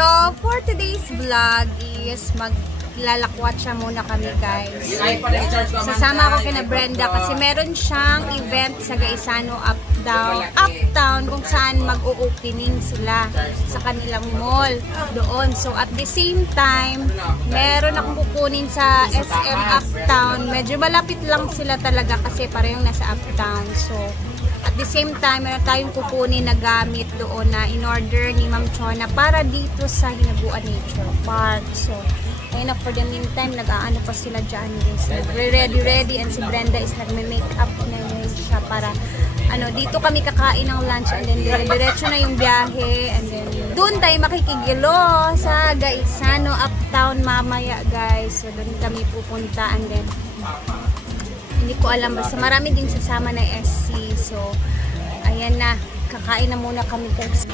So, for today's vlog is maglalakwatsa muna kami, guys. Sasama ako kina Brenda kasi meron siyang event sa Gaisano Uptown kung saan mag-o-opening sila sa kanilang mall doon. So, at the same time, meron akong kukunin sa SM Uptown. Medyo malapit lang sila talaga kasi parehong nasa Uptown. So, at the same time, meron tayong kukunin na gamit doon na in-order ni Ma'am Chona para dito sa Hinaguan Nature Park. So, ayun na, for the meantime, nag-aano pa sila dyan, guys. Nagre-ready and si Brenda is nagme-makeup na yun siya para, dito kami kakain ng lunch and then diretso na yung biyahe and then doon tayo makikigilo sa Gaisano Uptown mamaya, guys. So, doon kami pupunta and then hindi ko alam, basta marami din sasama na SC. So, ayan na. Kakain na muna kami, guys.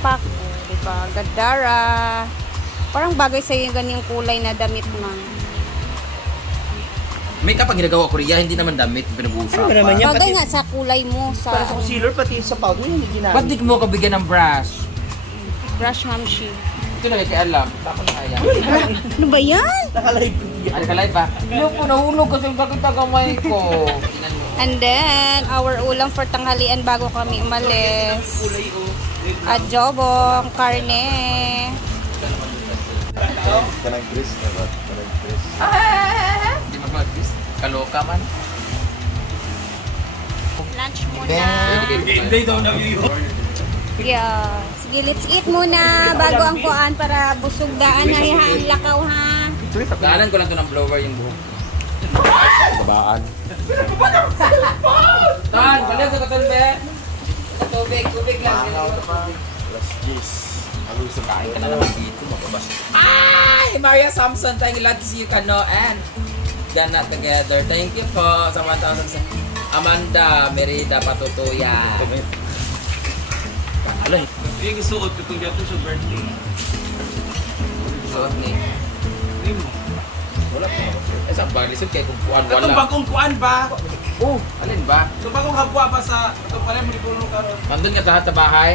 Pak. Diba? Gadara. Parang bagay sa'yo yung ganyang kulay na damit, ma'am. Makeup ang ginagawa ko riya, hindi naman damit. Pinag-uusapan. Bagay nga sa kulay mo. Para sa concealer, pati sa powder, hindi ginagawa. Ba't di mo ko bigyan ng brush? Brush, ma'am, she. Ito na kaya alam. Tapos na kaya. Ano ba yan? Nakalive. Nakalive ba? Ano po, nahulog kasi yung kakita kamay ko. And then, our ulam for tanghalian bago kami umalis. Adobong, karne. Kanang Chris na ba? Kanang Chris. Hindi mag-Chris. Kaloka man. Lunch muna. Hindi daw nag-iho. Yeah. Sige, let's eat muna bago ang kuan para busog daan na ang lakaw, ha. Daanan ko lang to ng blower yung buhok. Babaan. Tan, balik sa katon, be. Tubig lang. Plus G's. Halo sa Kain ka na naman dito, magabas. Ay! Maria Samson, thank you, glad to see you, Kano, and Gana together. Thank you po sa 1,000 sa Amanda Merida Patutuya. Alay. Yung suot ko itong dito sa birthday. Suot ni? Wala po. Sa baglisod kayo kung kuan wala. Itong bagong kuan ba? Oh, alin ba? Itong bagong habwa ba sa itong pala mo ni Bruno karon? Nandun ka lahat sa bahay?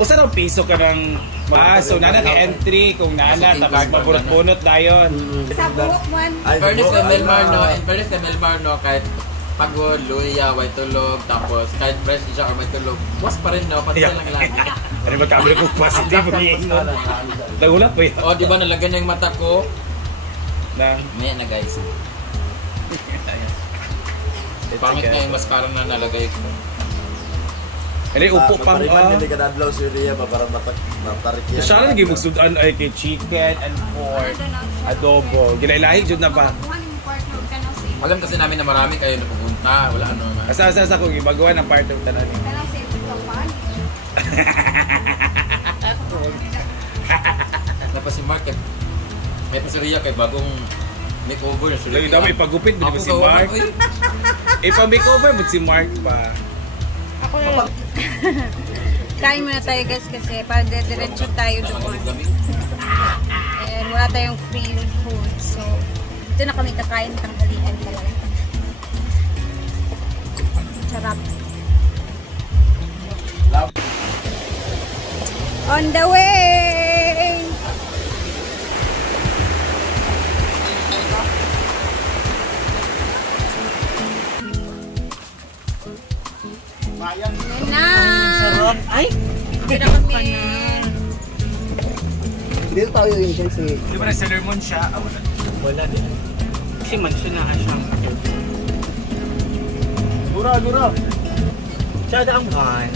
O sa raw piso ka ng so nana kay entry kung nana tabag mabunot dayon. Sa buhok mo. In fairness kay Melmarno, kahit pagod, luya, white tulog, tapos kahit fresh siya or white tulog, was pa rin, no? Pati lang lang. Ano ba kami kung positive mo yung Lagula po yun. O, di ba nalagyan niya yung mata ko? Na? Maya na, guys. Pangit nga yung mascara na nalagay ko. Ano upo pang Pariman, hindi ka na-adlaw si Rhea ba para matarik yan. siya na naging magsudan ay kay chicken and pork, adobo. Ginailahi jud na pa. Alam kasi namin na marami kayo napupunta. Wala ano naman. Asa ko gibagawa ng part of tanan. Tapos si Mark, may pa si Rhea kay bagong makeover na si Rhea. Lagi daw ipagupit mo si Mark. Ipa-makeover mo si Mark pa. Ako na. Kain muna tayo, guys, kasi para diretso tayo doon. And wala tayong free food. So, ito na kami kakain tanghalian talaga. Sarap. On the way! Ayan na! Sarap! Ay! Hindi na kami. Dito tayo yung kasi. Di ba sa lemon siya? Wala. Wala din. Kasi mansyon na siya. Dura! Tsada ang mahal.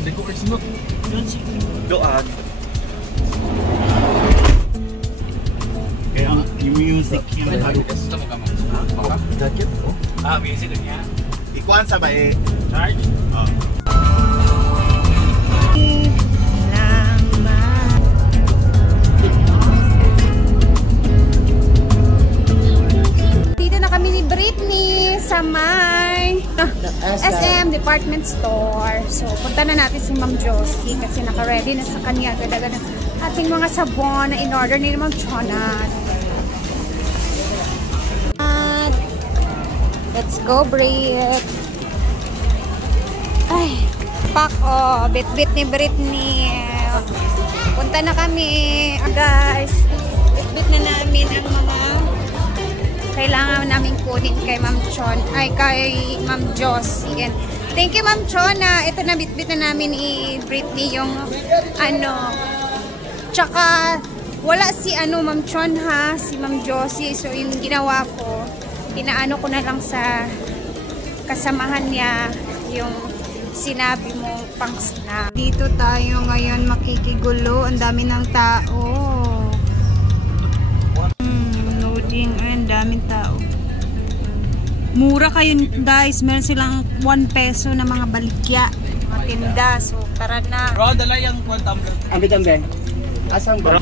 Hindi ko kasi mag... Doon. Kaya yung music yun. Gusto mo ka man? Jacket mo? Music niya. Ikuan sa bae. Charge? Dito na kami ni Britney sa may SM Department Store. So, punta na natin si Ma'am Josie kasi naka-ready na sa kanya. Ganda-ganda ating mga sabon na in-order ni Ma'am Chona. At Let's go, Brit. Ay, pak, oh. Bit-bit ni Britney. Punta na kami, guys. Bit-bit na namin ang mga kailangan namin kunin kay Ma'am Chon. Ay, kay Ma'am Josie. And thank you, Ma'am Chon. Ito na bit-bit na namin Britney yung ano. Tsaka, wala si Ma'am Chon ha, si Ma'am Josie. So, yung ginawa ko, pinaano ko na lang sa kasamahan niya yung sinabi mo pang snap. Dito tayo ngayon makikigulo. Ang dami ng tao. Loading. Ay, ang daming tao. Mura kayo guys. Meron silang 1 peso na mga baligya. Mga tinda. So, tara na. Bro, dala yung kwan tumbler. Ambi-tambe. Asam ba?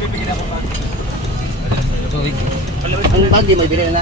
Bibigyan ako ba? Ang bag di may bili na.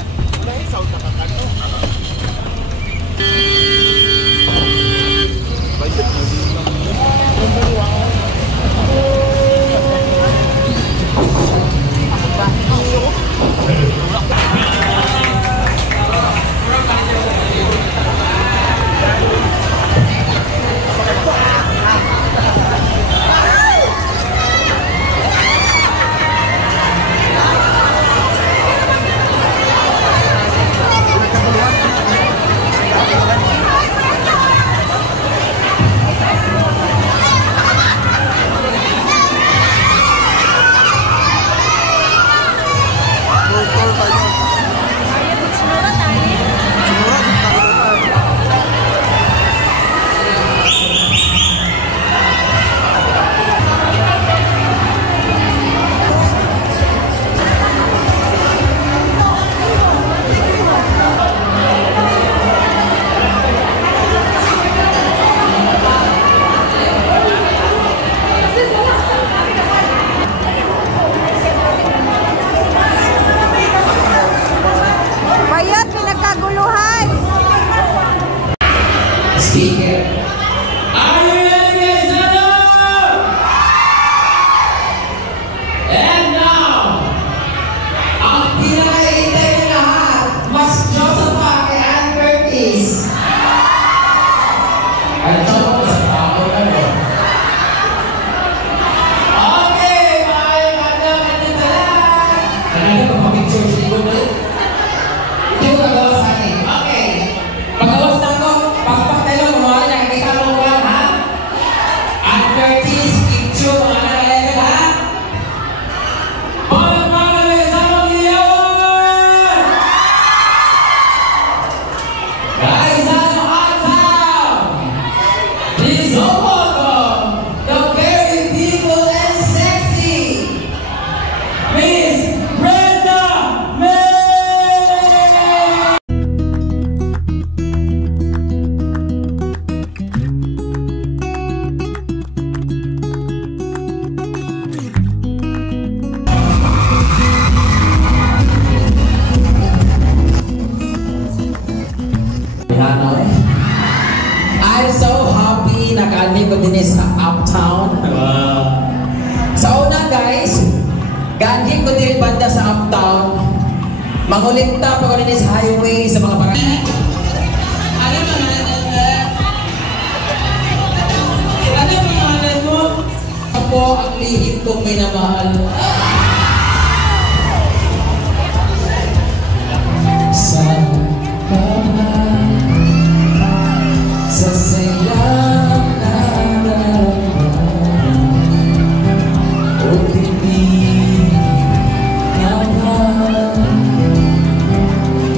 Speaker. Are you ready, guys? And now, ang pinakaintay na lahat, Mas Joseph kay Ann Curtis. At Joseph sa ako na rin. Okay, maayong adang at nitalan. Kanina pa pag-picture si Ibo ulit. Ito yung nagawa sa akin. Okay. Pagawas na ako. Pakpak tayo, mga nakikita mo ba, ha? Ann Curtis, picture, mga nakalevel, ha? Palagpagan sa mga guys, ano ang please welcome the very beautiful and sexy Miss Brenda May! I'm so happy na kami ko din sa Uptown. Wow. Sa una guys, gandi ko din banda sa Uptown. Mangulimta pa ko din sa highway sa mga barangay. Ano mga mo? Ako ang lihim kong minamahal. Sa sa sayang nararamdaman o tinig naman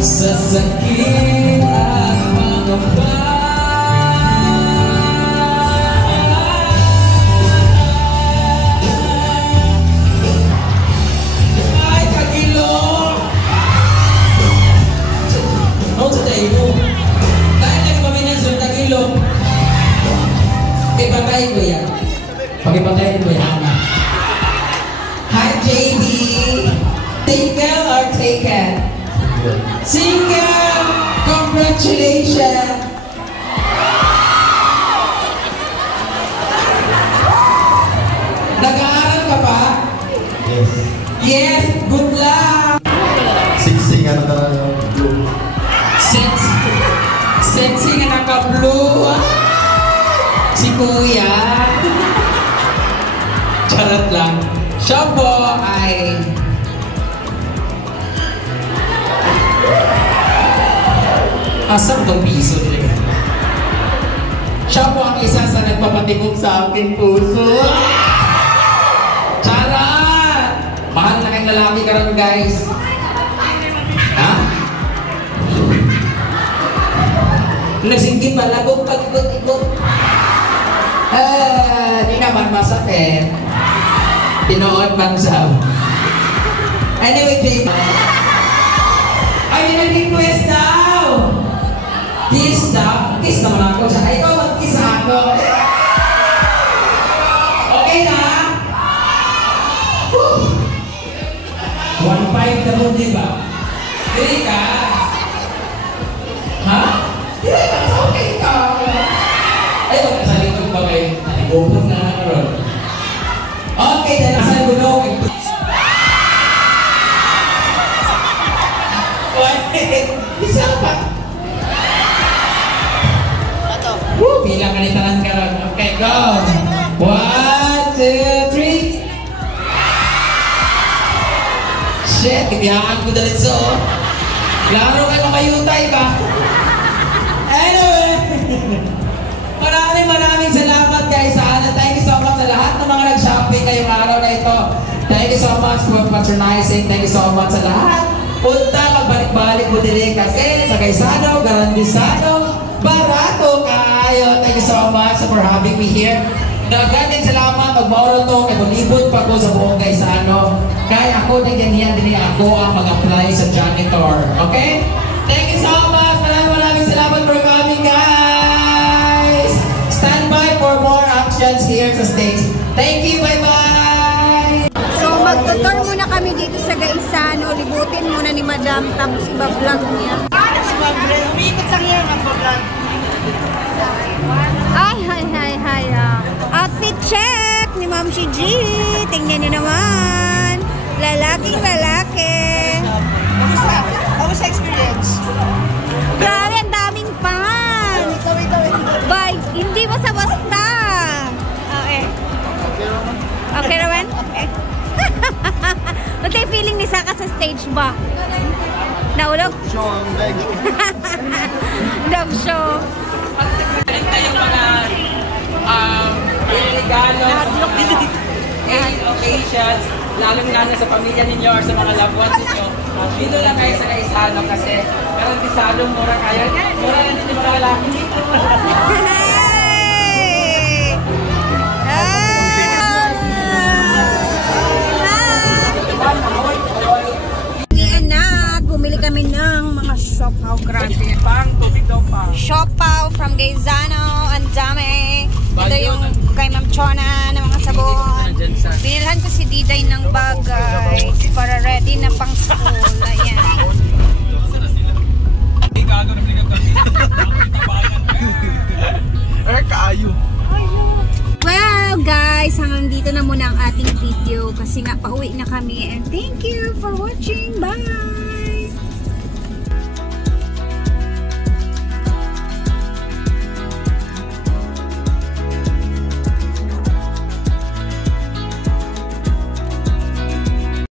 sa sakit at pangamba ay kagilo no today mo pagpatayin ko yan. Pagpatayin ko yan. Hi, JB. Single or taken? Single! Congratulations! Nag-aaral ka pa? Yes. Yes! Good luck! Singsing ano talaga. Since Sexy na naka-blue. Si Kuya. Charot lang. Siya po ay... Asam tong piso nila. Siya po ang isa sa nagpapatibok sa aking puso. Charot! Mahal na kayong lalaki ka rin, guys. Ha? Nagsingkit pa, labog pag-ikot-ikot. Di naman masakit. Tinoon man sa... Anyway, babe. Ay, nag-request daw! Kiss daw? Kiss naman ako siya. Ay, ikaw mag-kiss ako. Okay na? 1.5 na mo, di ba? Dili ka? Ha? Dili ka? Okay ka? Ay, huwag ka sa likod ba kayo? Bubog na naman. Okay, dahil nasa gulong. Isa pa. Bilang kanitaran ka rin. Okay, go. 1, 2, 3. Shit, ibihaan ko dalit so. Klaro kayo makayutay ba? Anyway. Maraming salamat guys sa ano. Thank you so much sa lahat ng mga nag-shopping ngayong araw na ito. Thank you so much for patronizing. Thank you so much sa lahat. Punta, magbalik-balik mo din kasi sa Gaisano, Garantisano, barato kayo. Thank you so much for having me here. Nagaling salamat, magmauro to, kaya malibot pa ko sa buong Gaisano. Kaya ako na ganyan din ako ang mag-apply sa janitor. Okay? Thank you so much. Maraming salamat for coming guys. Stand by for more actions here sa stage. Thank you, bye-bye. So magtutur muna kami dito sa Gaisano. Libutin muna ni Madam tapos iba-vlog niya. Umiikot lang yan ang vlog. Hi. Outfit check ni Ma'am si G. Tingnan niyo naman. Lalaking lalaki. Kamusta experience? Grabe, ang daming fans. Bye. Hindi basta-basta. Okay. Okay naman? Okay. Ba't yung feeling ni Saka sa stage ba? Naulog? Show ang bag. Dog show. Tayong mga regalo, occasions, lalong-lalo sa pamilya ninyo or sa mga loved ones ninyo. Dito lang kayo sa Gaisano kasi Garantisano, mura kayo. Mura lang din yung mga lalaki dito. Bumili kami ng mga siopaw. Grabe. Pang, tubig daw pa. Siopaw from Gaisano. Ang dami. Ito yung kay Ma'am Chona ng mga sabon. Binilhan ko si Diday ng bag guys para ready na pang school. Ayan. Well guys, hanggang dito na muna ang ating video kasi nga pauwi na kami and thank you for watching. Bye!